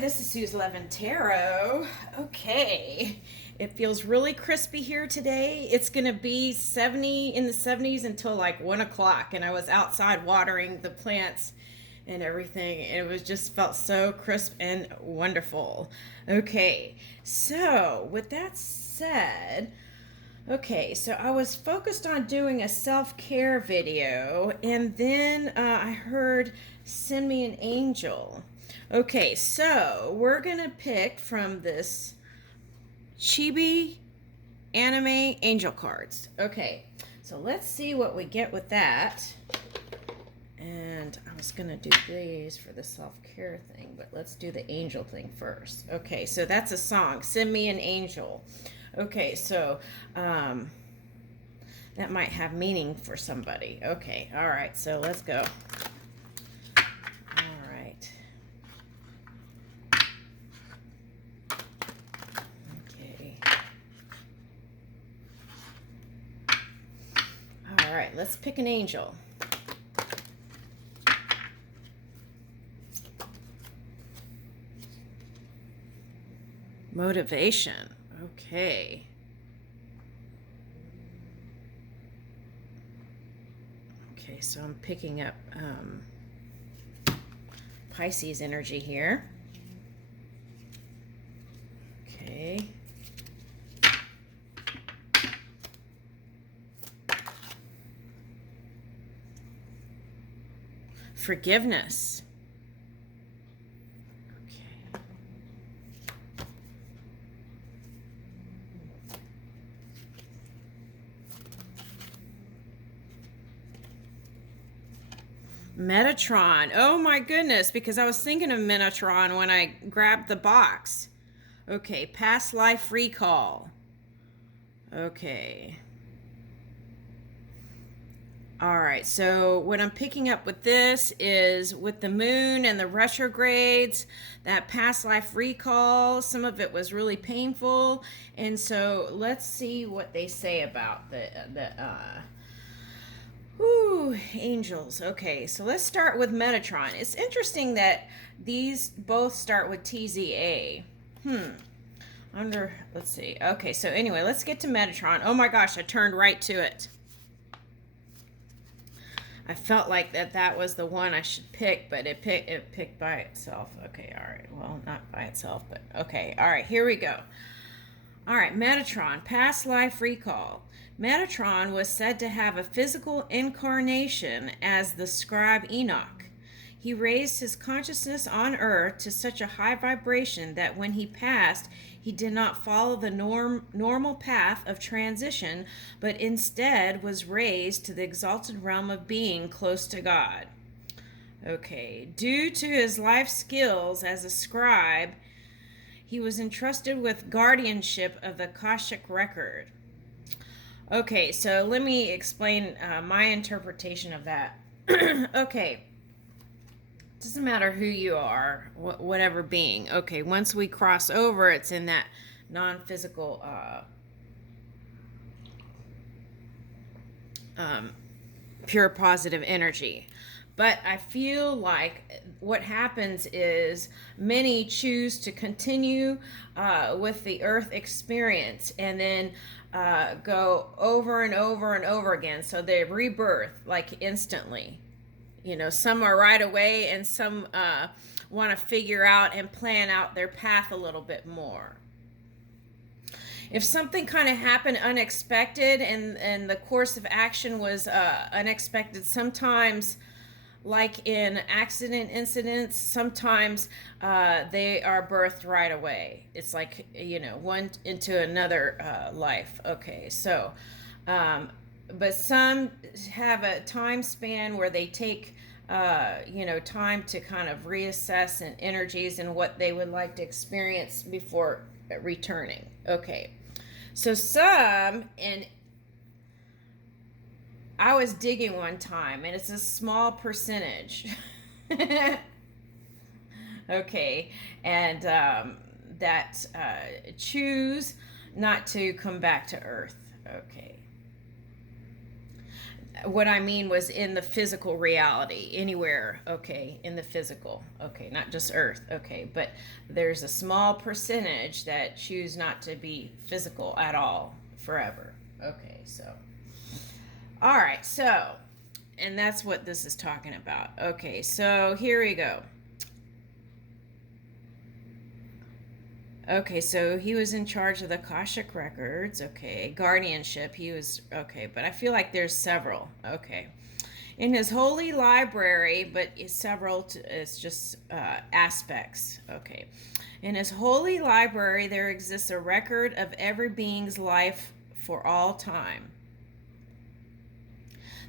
This is Sue's Levin Tarot. Okay, it feels really crispy here today. It's gonna be 70 in the 70s until like 1 o'clock, and I was outside watering the plants and everything. It was just felt so crisp and wonderful. Okay, so with that said, okay, so I was focused on doing a self-care video, and then I heard send me an angel. Okay, so we're gonna pick from this Chibi anime angel cards. Okay, so let's see what we get with that. And I was gonna do these for the self-care thing, but let's do the angel thing first. Okay, so that's a song, Send Me an Angel. Okay, so that might have meaning for somebody. Okay, all right, so let's go. All right. Okay. All right, let's pick an angel. Motivation. Okay. Okay, so I'm picking up Pisces energy here. Okay. Forgiveness. Okay. Metatron. Oh my goodness, because I was thinking of Metatron when I grabbed the box. Okay, past life recall. Okay. All right, so what I'm picking up with this is with the moon and the retrogrades, that past life recall, some of it was really painful. And so let's see what they say about the angels. Okay, so let's start with Metatron. It's interesting that these both start with TZA. Let's see. Okay, so anyway, let's get to Metatron. Oh my gosh, I turned right to it. I felt like that was the one I should pick, but it picked by itself. Okay, all right. Well, not by itself, but okay. All right, here we go. All right, Metatron, past life recall. Metatron was said to have a physical incarnation as the scribe Enoch. He raised his consciousness on earth to such a high vibration that when he passed, he did not follow the normal path of transition, but instead was raised to the exalted realm of being close to God. Okay, due to his life skills as a scribe, he was entrusted with guardianship of the Akashic record. Okay, so let me explain my interpretation of that. Okay. Doesn't matter who you are, whatever being. Okay, once we cross over, it's in that non-physical pure positive energy. But I feel like what happens is many choose to continue with the earth experience and then go over and over and over again. So they rebirth like instantly. You know, some are right away and some want to figure out and plan out their path a little bit more. If something kind of happened unexpected and the course of action was unexpected, sometimes like in accident incidents, sometimes they are birthed right away. It's like, you know, one into another life. Okay, so but some have a time span where they take time to kind of reassess and energies and what they would like to experience before returning. Okay, so some, and I was digging one time, and it's a small percentage. Okay, and that choose not to come back to Earth. Okay. what I mean was in the physical reality, anywhere, okay, in the physical, okay, not just Earth, okay, but there's a small percentage that choose not to be physical at all forever. Okay, so, all right, so, and that's what this is talking about. Okay, so here we go. Okay, so he was in charge of the Akashic Records. Okay, guardianship. He was okay, but I feel like there's several. Okay, in his holy library, but it's several. It's just aspects. Okay, in his holy library, there exists a record of every being's life for all time.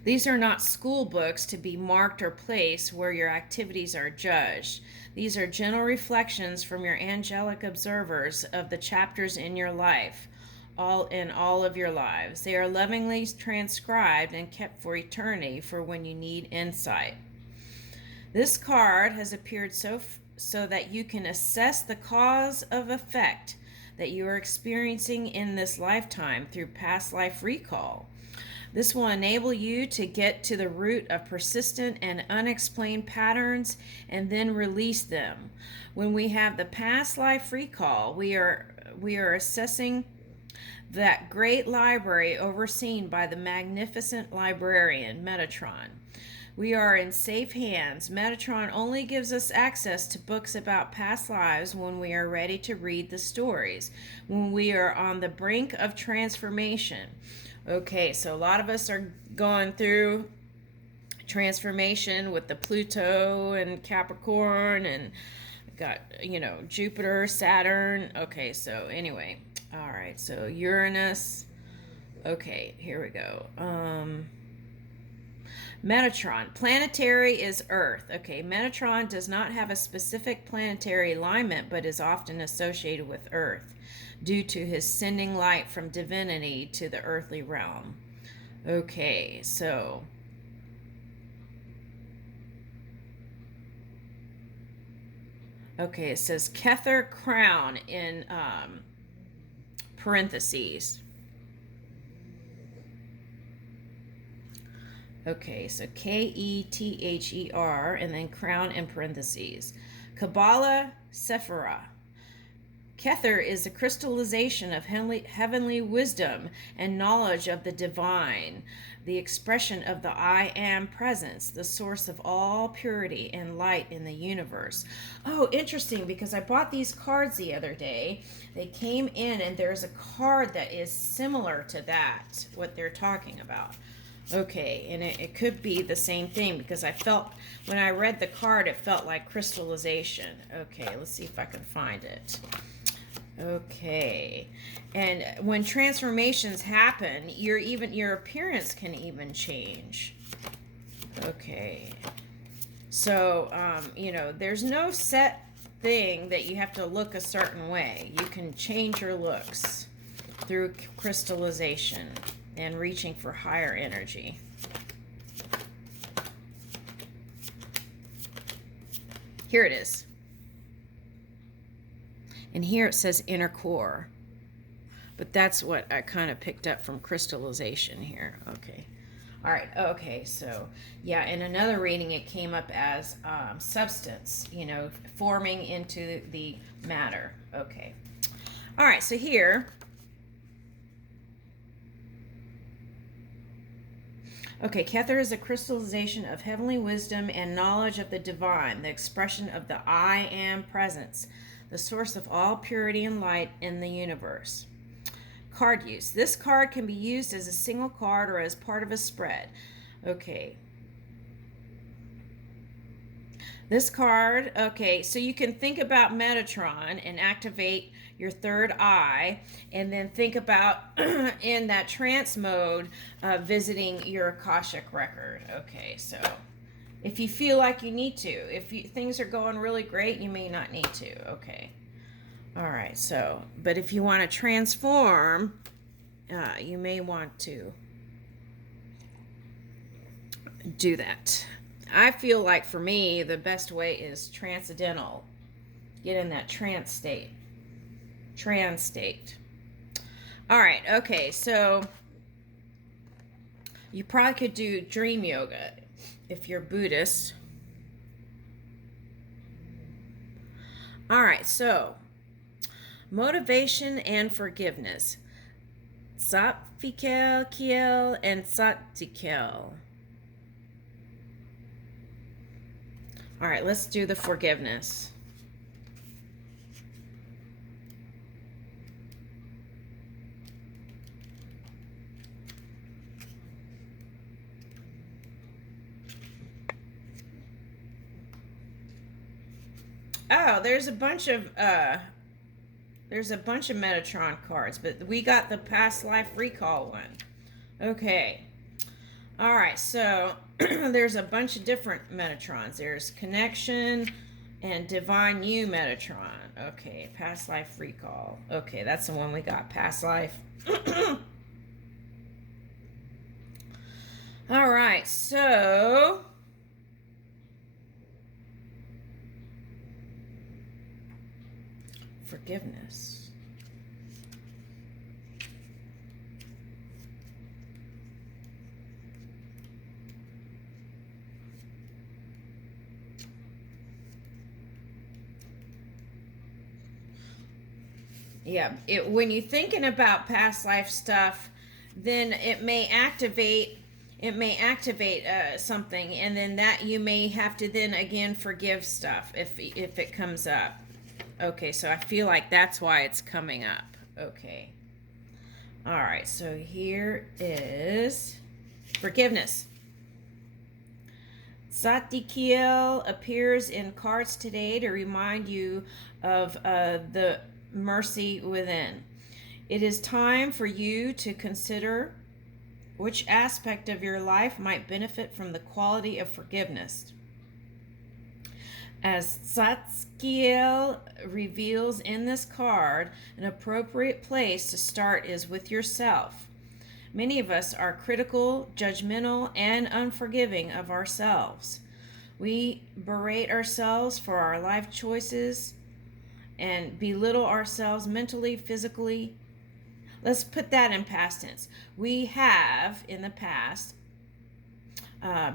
These are not school books to be marked or placed where your activities are judged. These are gentle reflections from your angelic observers of the chapters in your life, all of your lives. They are lovingly transcribed and kept for eternity for when you need insight. This card has appeared so that you can assess the cause of effect that you are experiencing in this lifetime through past life recall. This will enable you to get to the root of persistent and unexplained patterns and then release them. When we have the past life recall, we are assessing that great library overseen by the magnificent librarian Metatron. We are in safe hands. Metatron only gives us access to books about past lives when we are ready to read the stories, when we are on the brink of transformation. Okay, so a lot of us are going through transformation with the Pluto and Capricorn and got, Jupiter, Saturn. Okay, so anyway, all right, so Uranus. Okay, here we go. Metatron. Planetary is Earth. Okay, Metatron does not have a specific planetary alignment, but is often associated with Earth due to his sending light from divinity to the earthly realm. Okay, so it says Kether Crown in parentheses. Okay, so Kether and then crown in parentheses. Kabbalah Sephirah. Kether is the crystallization of heavenly wisdom and knowledge of the divine, the expression of the I Am presence, the source of all purity and light in the universe. Oh, interesting, because I bought these cards the other day. They came in, and there's a card that is similar to that, what they're talking about. Okay, and it could be the same thing because I felt, when I read the card, it felt like crystallization. Okay, let's see if I can find it. Okay, and when transformations happen, your appearance can even change. Okay, so there's no set thing that you have to look a certain way. You can change your looks through crystallization and reaching for higher energy. Here it is. And here it says inner core. But that's what I kind of picked up from crystallization here. Okay. All right. Okay. So, yeah, in another reading, it came up as substance, forming into the matter. Okay. All right. So here. Okay, Kether is a crystallization of heavenly wisdom and knowledge of the divine, the expression of the I Am presence, the source of all purity and light in the universe. Card use. This card can be used as a single card or as part of a spread. Okay. This card, okay, so you can think about Metatron and activate your third eye, and then think about in that trance mode visiting your Akashic record. Okay, so if you feel like you need to, if things are going really great, you may not need to. Okay, all right, so but if you want to transform, you may want to do that. I feel like for me the best way is transcendental. Get in that trance state. All right, okay, so You probably could do dream yoga if you're Buddhist. All right, so motivation and forgiveness. Satvikel, Kiel, and Sattikel. All right, let's do the forgiveness. Oh, there's a bunch of Metatron cards, but we got the past life recall one. Okay. All right, so there's a bunch of different Metatrons. There's Connection and Divine You Metatron. Okay, past life recall. Okay, that's the one we got. Past life. All right, so forgiveness. Yeah, when you're thinking about past life stuff, then it may activate something, and then that you may have to then again forgive stuff if it comes up. Okay, so I feel like that's why it's coming up. Okay. All right, so here is forgiveness. Satikiel appears in cards today to remind you of the mercy within. It is time for you to consider which aspect of your life might benefit from the quality of forgiveness. As Satskiel reveals in this card, an appropriate place to start is with yourself. Many of us are critical, judgmental, and unforgiving of ourselves. We berate ourselves for our life choices and belittle ourselves mentally, physically. Let's put that in past tense. We have, in the past,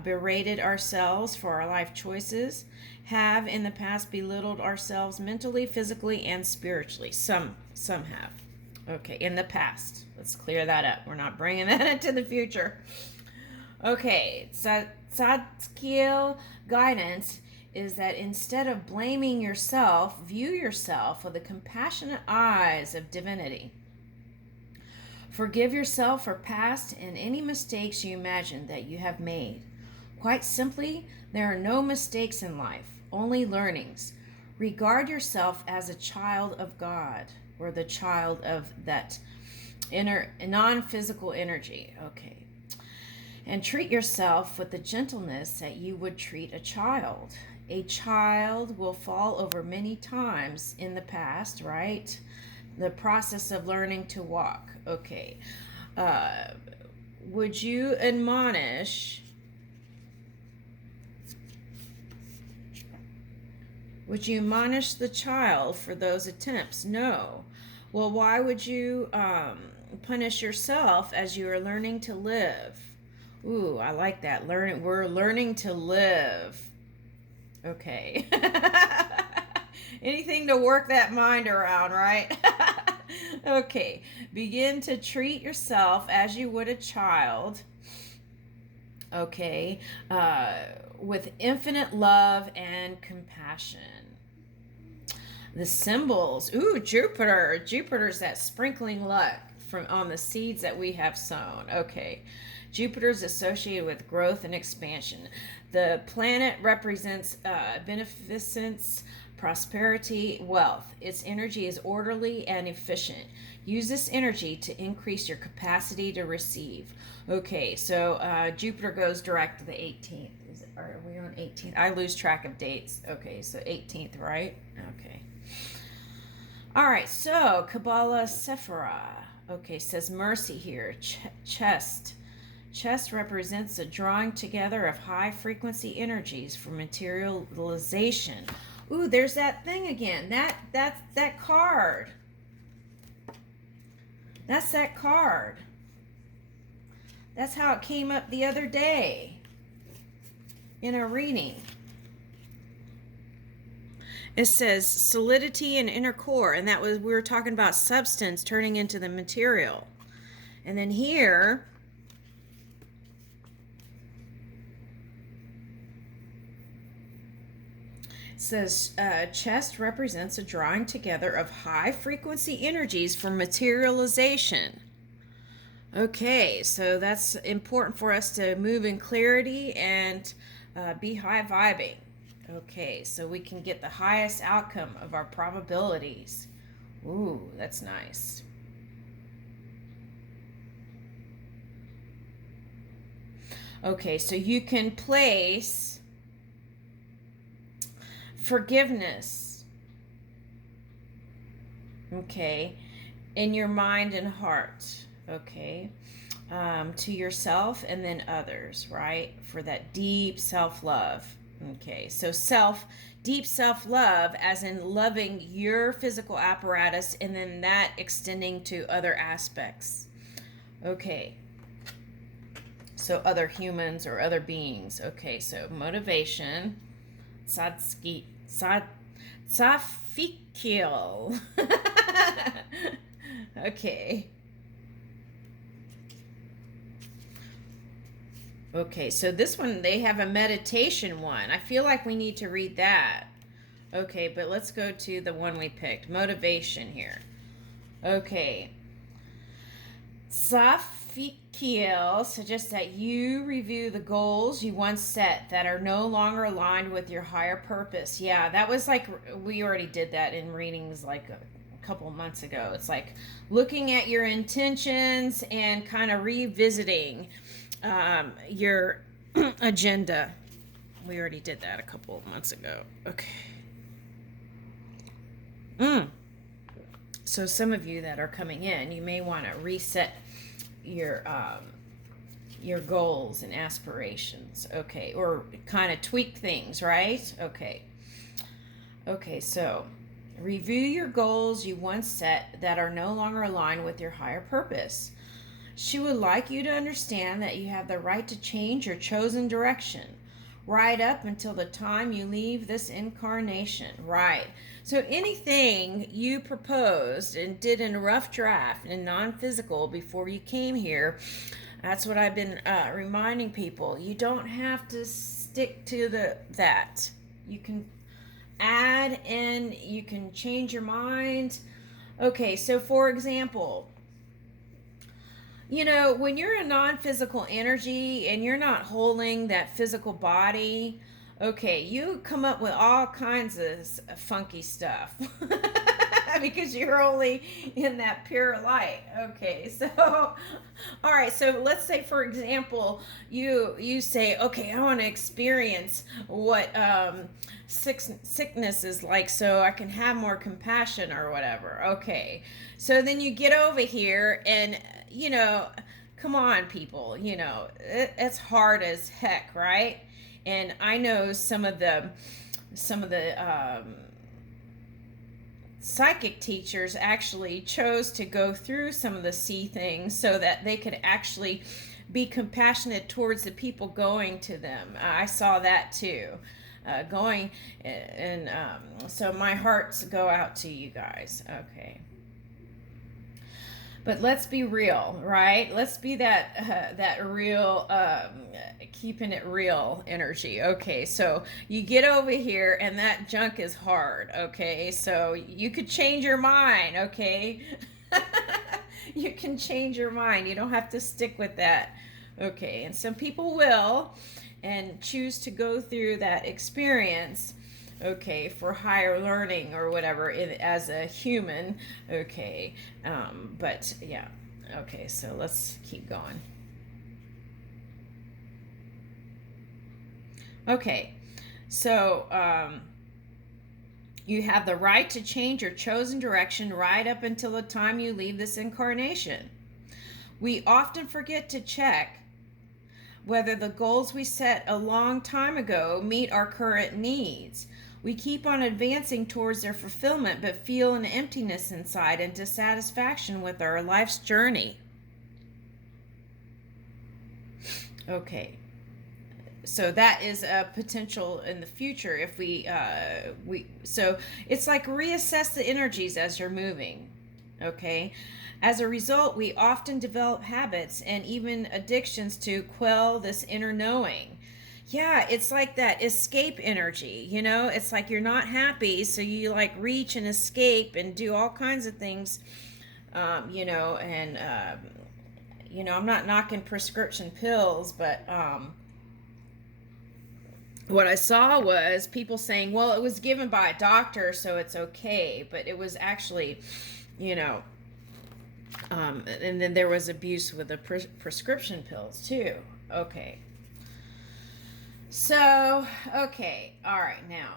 berated ourselves for our life choices, have in the past belittled ourselves mentally, physically, and spiritually. Some have. Okay, in the past. Let's clear that up. We're not bringing that into the future. Okay, Tzadkiel guidance is that instead of blaming yourself, view yourself with the compassionate eyes of divinity. Forgive yourself for past and any mistakes you imagine that you have made. Quite simply, there are no mistakes in life, only learnings. Regard yourself as a child of God, or the child of that inner non-physical energy. Okay. And treat yourself with the gentleness that you would treat a child. A child will fall over many times in the past, right? The process of learning to walk. Okay. Would you admonish the child for those attempts? No. Well, why would you punish yourself as you are learning to live? Ooh, I like that. We're learning to live. Okay. Anything to work that mind around, right? Okay. Begin to treat yourself as you would a child. Okay. With infinite love and compassion. The symbols. Ooh, Jupiter. Jupiter's that sprinkling luck from on the seeds that we have sown. Okay. Jupiter's associated with growth and expansion. The planet represents beneficence, prosperity, wealth. Its energy is orderly and efficient. Use this energy to increase your capacity to receive. Okay, so Jupiter goes direct to the 18th. Are we on 18th? I lose track of dates. Okay, so 18th, right? Okay. All right, so Kabbalah Sephirah. Okay, says mercy here. Chest. Chest represents a drawing together of high frequency energies for materialization. Ooh, there's that thing again. That's that card. That's that card. That's how it came up the other day in a reading. It says solidity and inner core, and that was, we were talking about substance turning into the material. And then here, it says chest represents a drawing together of high frequency energies for materialization. Okay, so that's important for us to move in clarity and be high vibing. Okay, so we can get the highest outcome of our probabilities. Ooh, that's nice. Okay, so you can place forgiveness, okay, in your mind and heart, okay, to yourself and then others, right? For that deep self-love. Okay, so deep self-love as in loving your physical apparatus and then that extending to other aspects. Okay, so other humans or other beings. Okay, so motivation, Safikil. Okay. Okay, so this one, they have a meditation one. I feel like we need to read that. Okay, but let's go to the one we picked. Motivation here. Okay. Safikil suggests that you review the goals you once set that are no longer aligned with your higher purpose. Yeah, that was like, we already did that in readings like a couple months ago. It's like looking at your intentions and kind of revisiting your agenda. We already did that a couple of months ago. Okay. So some of you that are coming in, you may want to reset your goals and aspirations. Okay, or kind of tweak things, right? Okay. Okay, so review your goals you once set that are no longer aligned with your higher purpose. She would like you to understand that you have the right to change your chosen direction right up until the time you leave this incarnation. Right. So anything you proposed and did in a rough draft and non-physical before you came here, that's what I've been reminding people. You don't have to stick to that. You can add in, you can change your mind. Okay, so for example, you know, when you're a non-physical energy and you're not holding that physical body, okay, you come up with all kinds of funky stuff because you're only in that pure light. Okay, so all right, so let's say for example, you say, okay, I want to experience what sickness is like so I can have more compassion or whatever. Okay, so then you get over here and you know, come on, people, you know, it's hard as heck, right? And I know some of the psychic teachers actually chose to go through some of the sea things so that they could actually be compassionate towards the people going to them. I saw that too. So my hearts go out to you guys. Okay. But let's be real, right? Let's be that real, keeping it real energy. Okay, so you get over here and that junk is hard. Okay, so you could change your mind. Okay, you can change your mind. You don't have to stick with that. Okay, and some people will and choose to go through that experience, okay, for higher learning or whatever as a human. Okay, but yeah. Okay, so let's keep going. Okay, so you have the right to change your chosen direction right up until the time you leave this incarnation. We often forget to check whether the goals we set a long time ago meet our current needs. We keep on advancing towards their fulfillment, but feel an emptiness inside and dissatisfaction with our life's journey. Okay. So that is a potential in the future if so it's like reassess the energies as you're moving. Okay. As a result, we often develop habits and even addictions to quell this inner knowing. Yeah, it's like that escape energy, it's like you're not happy, so you like reach and escape and do all kinds of things, and I'm not knocking prescription pills, but what I saw was people saying, well, it was given by a doctor, so it's okay. But it was actually, you know, and then there was abuse with the prescription pills too. Okay. So, okay. All right. Now,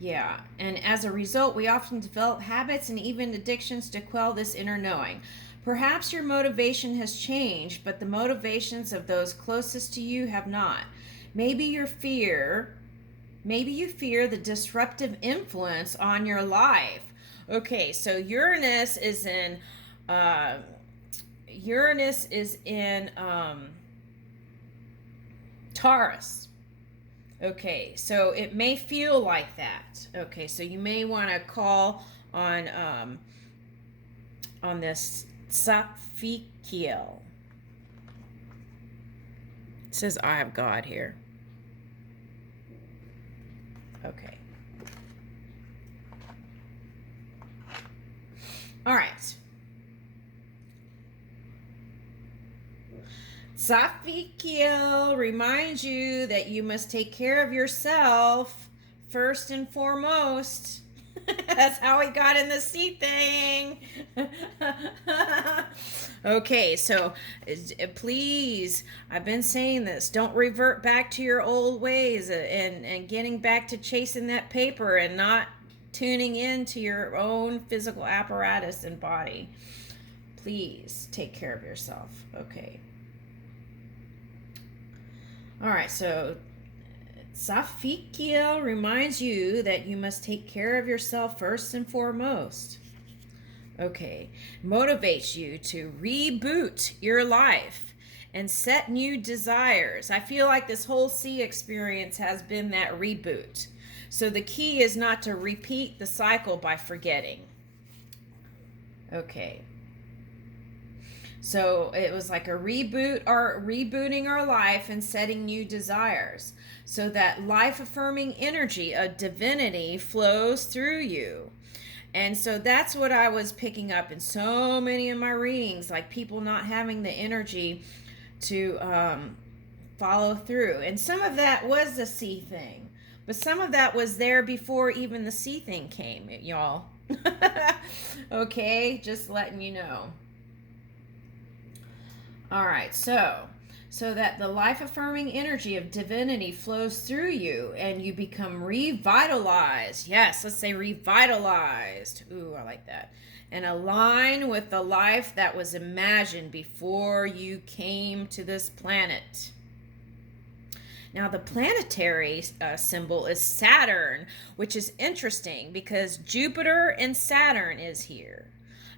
yeah. And as a result, we often develop habits and even addictions to quell this inner knowing. Perhaps your motivation has changed, but the motivations of those closest to you have not. Maybe your fear, maybe you fear the disruptive influence on your life. Okay, so uh, Uranus is in Taurus. Okay, so it may feel like that. Okay, so you may want to call on this Safikiel. It says I have God here. Okay. All right. Safikiel reminds you that you must take care of yourself first and foremost. That's how we got in the sea thing. Okay, so please, I've been saying this. Don't revert back to your old ways and getting back to chasing that paper and not tuning in to your own physical apparatus and body. Please take care of yourself. Okay. All right, so Safikiel reminds you that you must take care of yourself first and foremost. Okay, motivates you to reboot your life and set new desires. I feel like this whole sea experience has been that reboot. So the key is not to repeat the cycle by forgetting. Okay. So it was like a reboot or rebooting our life and setting new desires so that life affirming energy of divinity flows through you. And so that's what I was picking up in so many of my readings, like people not having the energy to follow through. And some of that was the sea thing, but some of that was there before even the sea thing came, y'all. Okay, just letting you know. All right, so that the life affirming energy of divinity flows through you and you become revitalized. Yes, let's say revitalized. Ooh, I like that. And align with the life that was imagined before you came to this planet. Now, the planetary symbol is Saturn, which is interesting because Jupiter and Saturn is here.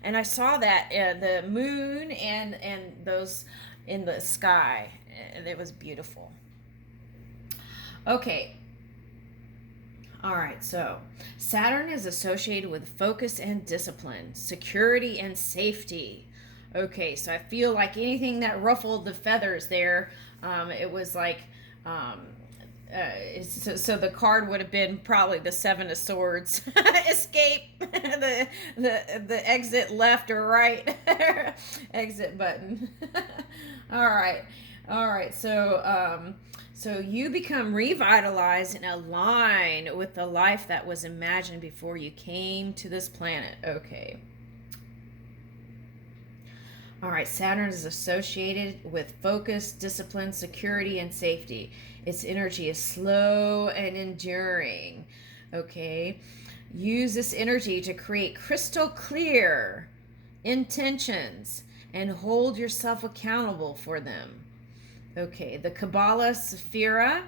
And I saw that the moon and those in the sky, and it was beautiful. Okay. All right, so Saturn is associated with focus and discipline, security and safety. Okay, so I feel like anything that ruffled the feathers there, it was like so the card would have been probably the Seven of Swords. Escape, the exit left or right, exit button. All right. So you become revitalized and aligned with the life that was imagined before you came to this planet. Okay. All right, Saturn is associated with focus, discipline, security, and safety. Its energy is slow and enduring. Okay, use this energy to create crystal clear intentions and hold yourself accountable for them. Okay, the Kabbalah Sephira,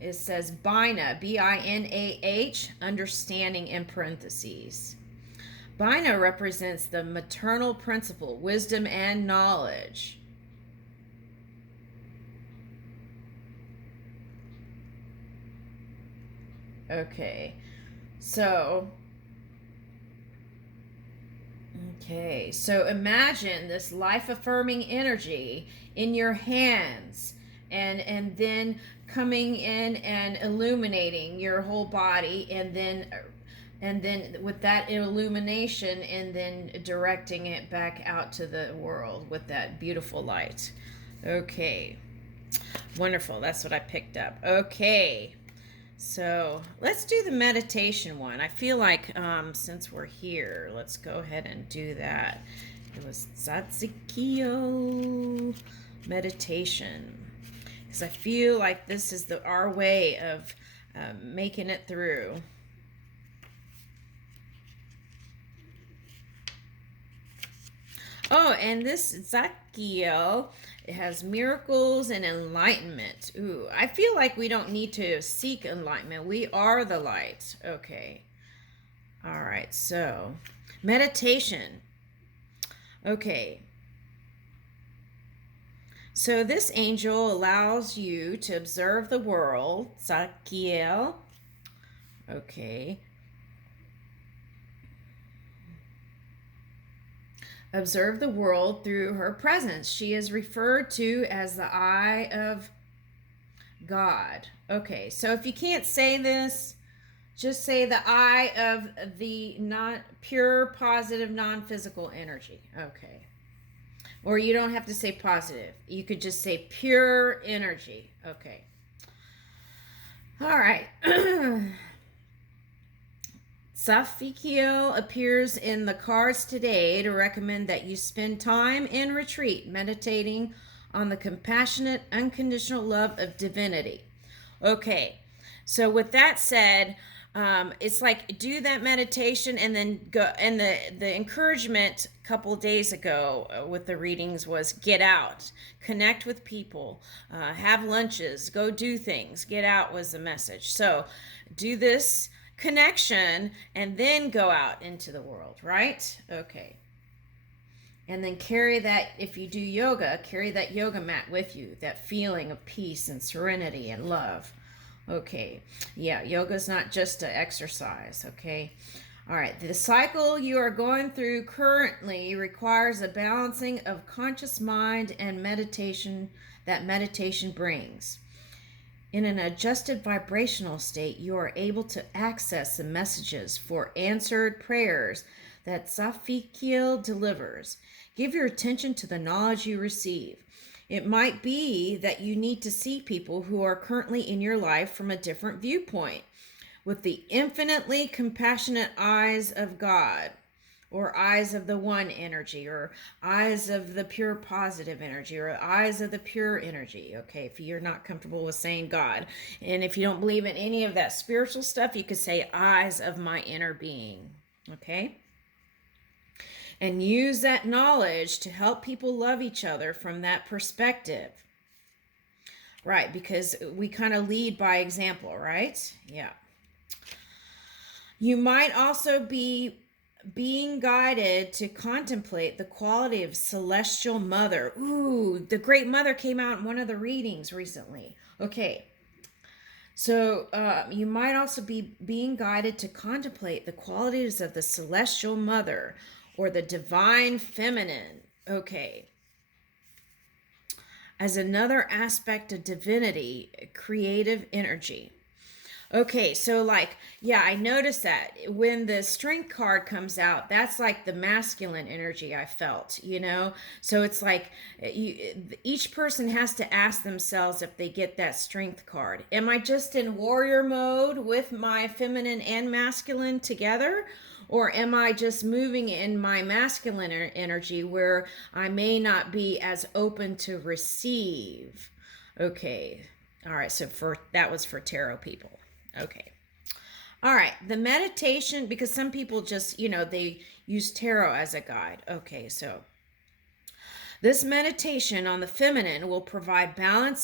it says Binah, Binah, understanding in parentheses. Bina represents the maternal principle, wisdom and knowledge. Okay, so so imagine this life-affirming energy in your hands, and then coming in and illuminating your whole body, and then with that illumination, and then directing it back out to the world with that beautiful light. Okay, wonderful. That's what I picked up. Okay, so let's do the meditation one. I feel like since we're here, let's go ahead and do that. It was Satsukyo meditation, because I feel like this is our way of making it through. Oh, and this Zakiel, it has miracles and enlightenment. Ooh, I feel like we don't need to seek enlightenment. We are the light. Okay. All right, so meditation. Okay. So this angel allows you to observe the world, Zakiel. Okay. Observe the world through her presence. She is referred to as the eye of God. Okay, so if you can't say this, just say the eye of the not pure, positive, non-physical energy. Okay. Or you don't have to say positive. You could just say pure energy. Okay. All right. Safikyo appears in the cards today to recommend that you spend time in retreat, meditating on the compassionate, unconditional love of divinity. Okay, so with that said, it's like do that meditation and then go. And the encouragement a couple days ago with the readings was get out, connect with people, have lunches, go do things. Get out was the message. So do this connection and then go out into the world, right? Okay. And then carry that, if you do yoga, carry that yoga mat with you, that feeling of peace and serenity and love. Okay. Yeah, yoga's not just an exercise, okay? All right. The cycle you are going through currently requires a balancing of conscious mind and meditation that meditation brings. In an adjusted vibrational state, you are able to access the messages for answered prayers that Safikil delivers. Give your attention to the knowledge you receive. It might be that you need to see people who are currently in your life from a different viewpoint, with the infinitely compassionate eyes of God, or eyes of the one energy, or eyes of the pure positive energy, or eyes of the pure energy. Okay, if you're not comfortable with saying God, and if you don't believe in any of that spiritual stuff, you could say eyes of my inner being. Okay, and use that knowledge to help people love each other from that perspective. Right, because we kind of lead by example, right? Yeah. You might also be being guided to contemplate the quality of celestial mother. Ooh, the great mother came out in one of the readings recently. Okay, so you might also be being guided to contemplate the qualities of the celestial mother or the divine feminine. Okay, as another aspect of divinity, creative energy. Okay, so like, yeah, I noticed that when the strength card comes out, that's like the masculine energy I felt, you know? So it's like each person has to ask themselves if they get that strength card. Am I just in warrior mode with my feminine and masculine together? Or am I just moving in my masculine energy where I may not be as open to receive? Okay. All right, so that was for tarot people. Okay. All right. The meditation, because some people just, they use tarot as a guide. Okay. So this meditation on the feminine will provide balance